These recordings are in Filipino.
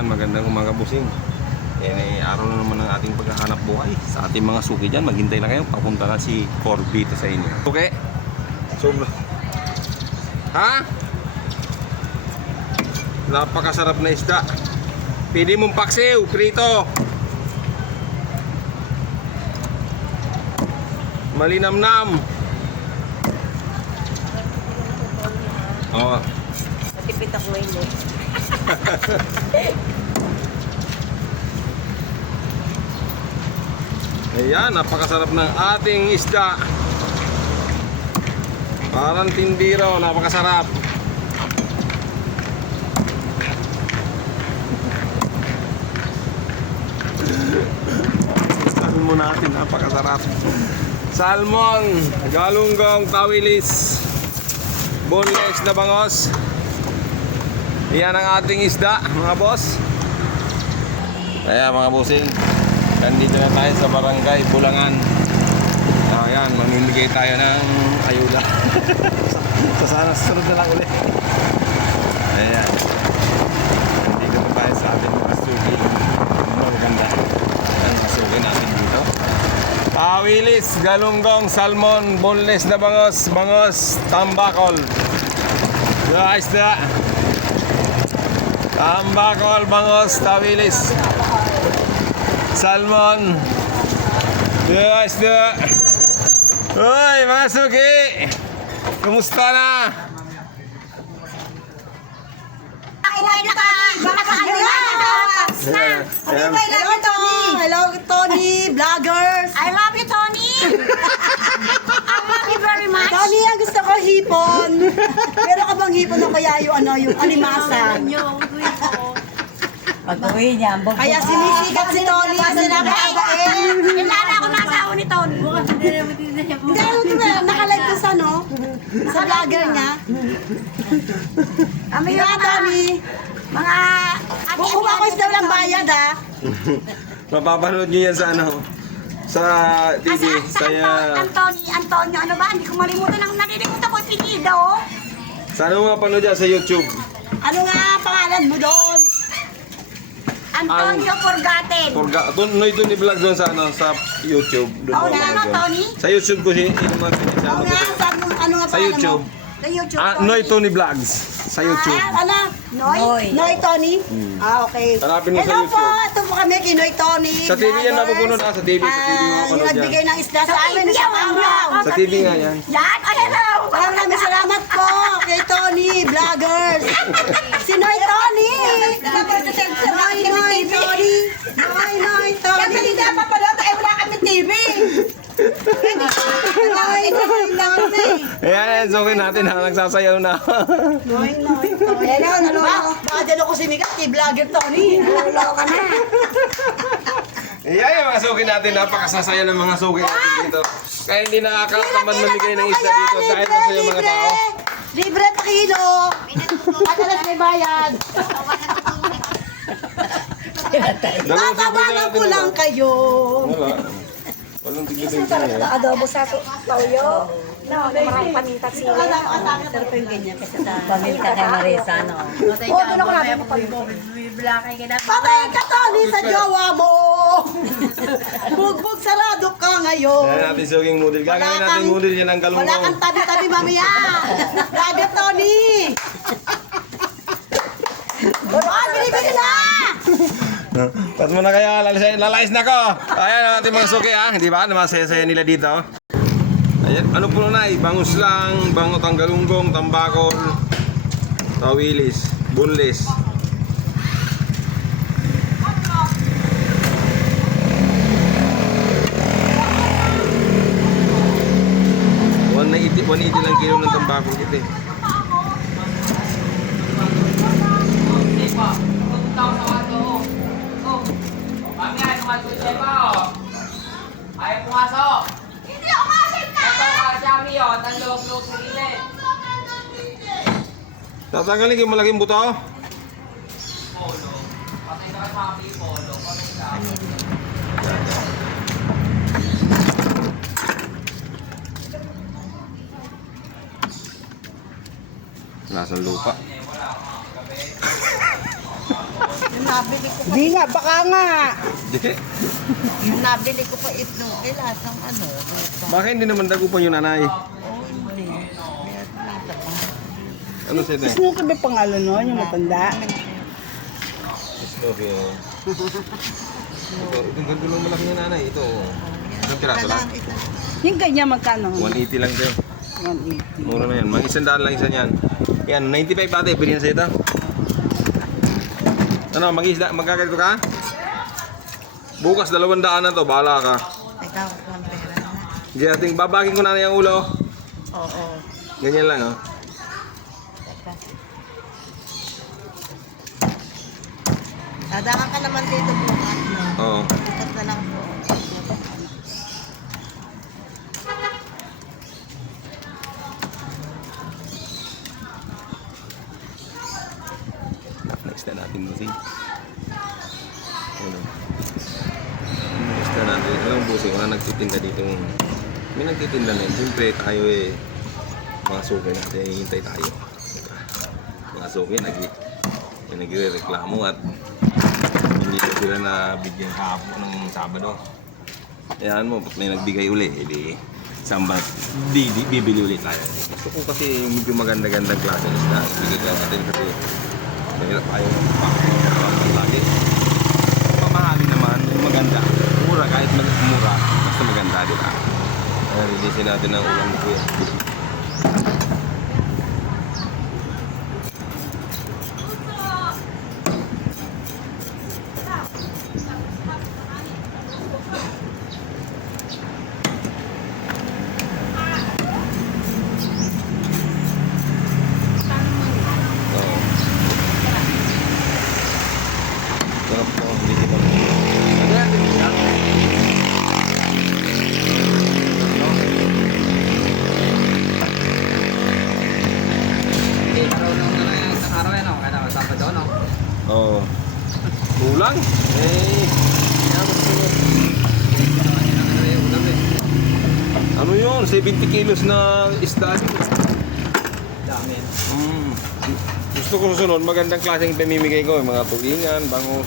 Ayan, magandang umaga busing. Araw na naman ang ating paghahanap buhay. Sa ating mga suki dyan, maghintay lang kayo. Papunta na si Corby sa inyo. Okay? Sobra. Ha? Napakasarap na isda. Pili mong paksiw, prito. Malinamnam. Oo. Natipid ako ngayon. Ayan, napakasarap ng ating isda. Parang tindiro, napakasarap. Salmon natin, napakasarap. Salmon, galunggong, tawilis, boneless na bangos. Yan ang ating isda, mga boss. Kaya mga bossing, nandito na tayo sa barangay Bulangan. Ayan, mamimigay tayo ng ayuda. So sana sunod na lang ulit. Ayan, nandito na tayo sa ating mga suki. Maganda. Ayan, mga suki natin dito. Tawilis, galunggong, salmon, boneless na bangos, tambakol. Guys na. Tambakol, bangos, tawilis, salmon. Guys na. Uy, mga suki. Kumusta na? Kinain na ka! Baka ka ano na! Hello, Tony! Hello, Tony! Vloggers! I love you, Tony! I love you very much! Tony, ang gusto ko hipon. Pero ka bang hipon o kaya yung alimasan? Pag-uwi niya, ang Kaya sinisikat si Tony kasi nakakabain. Kilala ko na asawa ni Tony. Hindi, nakalive ko sa sa vlogger niya. Kami Kaya, Tony, mga kukuha ko daw ng bayad, ha? Mapapanood nyo yan sa sa TV. Antonio, ano ba? Hindi ko malimutan ang nalilimutan ko yung pinido. Sana mo mapanood yan sa YouTube. Ano nga pangalan mo doon? Antonio Forgotten. Noy Tony Vlog doon sa sa YouTube. Doon Oo mo na, mapanood yun. Tony? Sa YouTube ko siya. Oo nga, ano nga Sa pangalan YouTube. mo? Sa YouTube, Noy Tony Vlogs. Sa YouTube. Ano? Noy? Noy Tony? Okay. Hanapin mo sa Hello po, YouTube. ito po kami kay Noy Tony. Sa TV yan Vloggers. napupunod. Sa TV. Sa TV mo Yung mapanood nagbigay yan. ng isda sa amin TV sa yan, araw. Sa TV nga yan. Yan? Ay, hello! Maraming salamat po kay Tony Vloggers. Si Noy Tony. Noy Tony. Noy Tony. Kasi hindi na papalot, ay wala kami TV. Noy Tony. Ayan, suki natin ha. Nagsasayaw na. Noy Tony. Hello, naloko. Baka dyan ako sinigat kay Vlogger Tony. Naloko ka na. Ayan yung mga suki natin. Napakasasaya ng mga suki natin dito. Kaya hindi nakakatamad mamigay ng isda dito. Dahil masaya mga tao. Libre pa kilo. Patalas may bayad. Tatawanan ko lang kayo. Wala. Walang tigil-tigil na. Adobo sa toyo. No, maraming paminta sila. Pero pa yung ganyan kasi sa... Paminta kay Marisa, no? Oo, doon ako natin Patay ka, Tony, sa jowa mo! Bugbog sarado ka ngayon! Ayan natin suking model. Gagawin natin model yan ng Wala galunggong. kang tabi-tabi mamaya! Vlogger Tony! Bili-bili na! Pas mo na kaya, lalais na ko. Ayan ang ating mga suki ha. Di ba? Namasaya-saya nila dito. Ayan, ano po na bangus lang, bangot ang galunggong, tambakol, tawilis, boneless. $180 lang kilo ng tambakol kita eh. Ayaw pumasok! Hindi ako maasin ka! Ito ka siya, Mio. Tanlog-log sa gilid. Tatanggalin ko yung malaking buto. Polo. Patay na ka sa aking polo. Patay ka. Lasang lupa. nabili ko pa. Di nga, baka nga. Di. Yung nabili ko pa itlog. Eh, lahat ng ano. Ruta. Bakit hindi naman dagupan yung nanay? Oo, hindi. Kaya tinatabang. Ano sa'yo na? Snoopy ba pangalan nun, yung matanda? Snoopy, oh. Itong ganito lang malaki yung nanay. Ito, oh. Isang piraso lang. Yung ganyan magkano? 180 lang sa'yo. 180. Mura na yan. Mga 100 lang isa niyan. Yan, 95 ate. Bilhin na sa'yo ito. Ano, mag-isda, magkakalito ka? Bukas 200 na to, bahala ka. Ikaw, kung pera na. Hindi ating babagin ko na yung ulo. Oo. Ganyan lang, oh. Teka. Dadakan ka naman dito bukas, no? Oo. Bukas na lang po. Next na natin busing. Ano? Next na natin. Anong busing? Wala nagtitinda dito. May nagtitinda na yun. Siyempre tayo eh. Mga suki natin. Hihintay tayo. Mga suki nagre-reklamo at hindi ko sila nabigyan kahapon ng Sabado. Ayan mo, pag may nagbigay uli, edi sambat, bibili ulit tayo. Gusto ko kasi medyo maganda-gandang klase ng isda. Bigay lang natin kasi mahirap tayo ng lagi. Pamahali naman, yung maganda. Mura, kahit mura, basta maganda, di ba? Ayan, releasin natin ang ulam ko yan. Oo. Sarap po, hindi kita mo. Ano yan, hindi yan? Hindi, araw lang na lang isang araw yan, no? Kaya naman, Sabado, no? Oo. Kulang? Eh, kaya magsunod. Ano yung ulam eh? Ano yun? 70 kilos na isda. Dami yan. Gusto ko susunod, magandang klaseng pamimigay ko. Mga tulingan, bangus.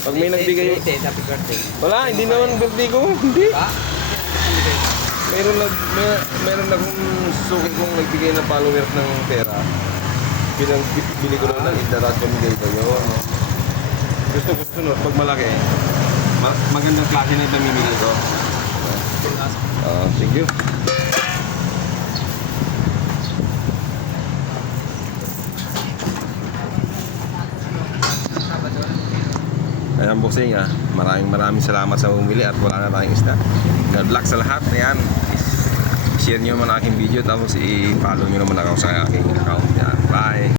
Pag may nagbigay... Hindi, happy birthday. Wala, hindi naman birthday ko. Hindi. Ba? Meron akong suki kong nagbigay ng followers ng pera. Bili ko lang ng idarat pamigay ko yun. Gusto ko susunod, pag malaki, magandang klase na pamimigay ko. Thank you. Ayan bossing maraming salamat sa bumili at wala na tayong isda. God luck sa lahat. Ayan. Share nyo naman aking video tapos i-follow nyo naman ako sa aking account. Ayan. Bye!